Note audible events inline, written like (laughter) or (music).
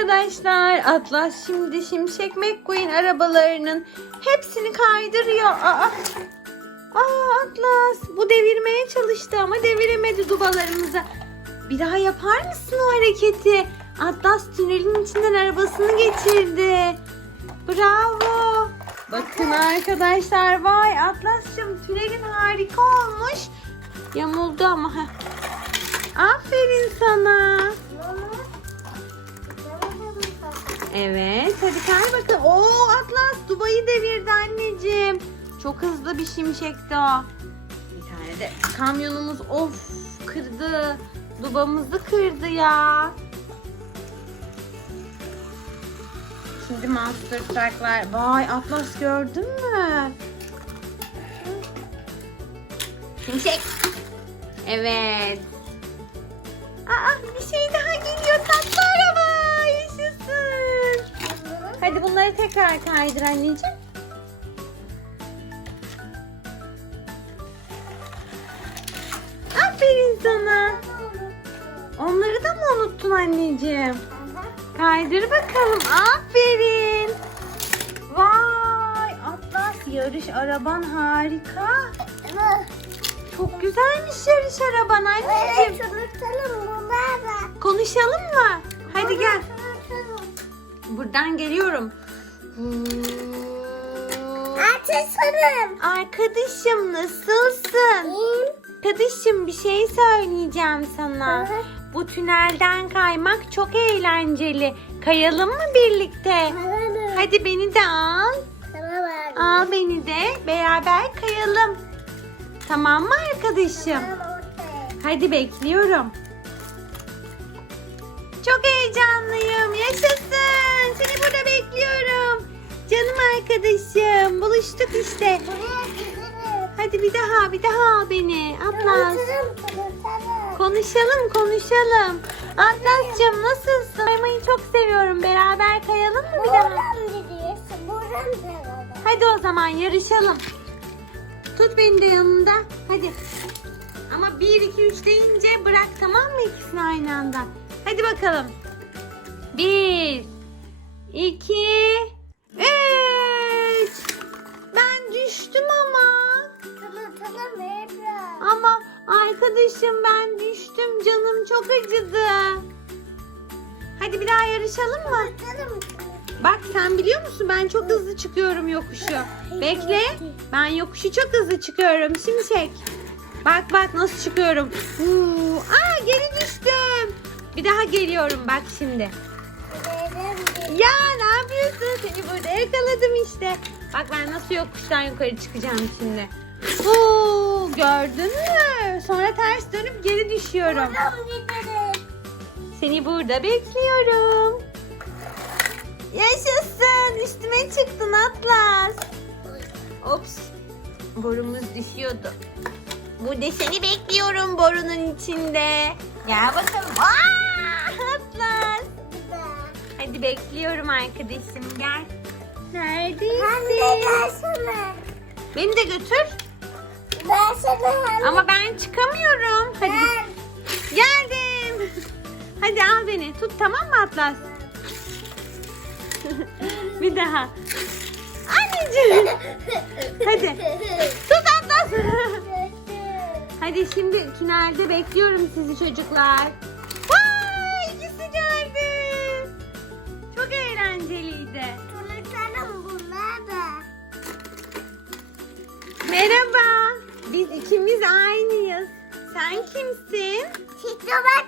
arkadaşlar. Atlas şimdi Şimşek McQueen arabalarının hepsini kaydırıyor. Aa, Aa Atlas bu devirmeye çalıştı ama deviremedi dubalarımızı. Bir daha yapar mısın o hareketi? Atlas tünelin içinden arabasını geçirdi. Bravo. Bakın arkadaşlar vay Atlas'cığım tünelin harika olmuş. Yamuldu ama. Aferin sana. Evet hadi kay bakalım. Oo Atlas Dubai'yi devirdi anneciğim. Çok hızlı bir şimşekti o. Bir tane de kamyonumuz of kırdı. Dubamızı kırdı ya. Şimdi monster trucklar. Vay Atlas gördün mü? Şimşek. Evet. Aa bir şey daha geliyor Hadi bunları tekrar kaydır anneciğim. Aferin sana. Onları da mı unuttun anneciğim? Kaydır bakalım. Aferin. Vay Atlas yarış araban harika. Çok güzelmiş yarış araban anneciğim. Konuşalım mı? Hadi gel. Buradan geliyorum. Arkadaşım nasılsın? Arkadaşım bir şey söyleyeceğim sana. Bu tünelden kaymak çok eğlenceli. Kayalım mı birlikte? Hadi beni de al. Al beni de. Beraber kayalım. Tamam mı arkadaşım? Hadi bekliyorum. Çok heyecanlıyım. Arkadaşım. Buluştuk işte. Hadi bir daha, bir daha al beni. Atlas. Konuşalım, konuşalım. Atlas'cığım nasılsın? Kaymayı çok seviyorum. Beraber kayalım mı bir daha? Hadi o zaman yarışalım. Tut beni de yanında. Hadi. Ama 1, 2, 3 deyince bırak tamam mı ikisini aynı anda? Hadi bakalım. 1, 2, Ama arkadaşım ben düştüm. Canım çok acıdı. Hadi bir daha yarışalım mı? Bak sen biliyor musun ben çok hızlı çıkıyorum yokuşu. Bekle. Ben yokuşu çok hızlı çıkıyorum. Şimşek. Bak bak nasıl çıkıyorum. Huu. Aa geri düştüm. Bir daha geliyorum bak şimdi. Ya ne yapıyorsun? Seni burada yakaladım işte. Bak ben nasıl yokuştan yukarı çıkacağım şimdi. Gördün mü? Sonra ters dönüp geri düşüyorum. Seni burada bekliyorum. Yaşasın. Üstüme çıktın Atlas. Ops. Borumuz düşüyordu. Burada seni bekliyorum borunun içinde. Gel bakalım. Aa, Atlas. Hadi bekliyorum arkadaşım gel. Neredesin? Beni de götür. Ama ben çıkamıyorum. Hadi geldim. Hadi al beni. Tut tamam mı Atlas? (laughs) Bir daha. Anneciğim. Hadi. Tut Atlas. (laughs) Hadi şimdi finalde bekliyorum sizi çocuklar. Vay ikisi geldi. Çok eğlenceliydi. Merhaba. Biz ikimiz aynıyız. Sen kimsin? Çikolat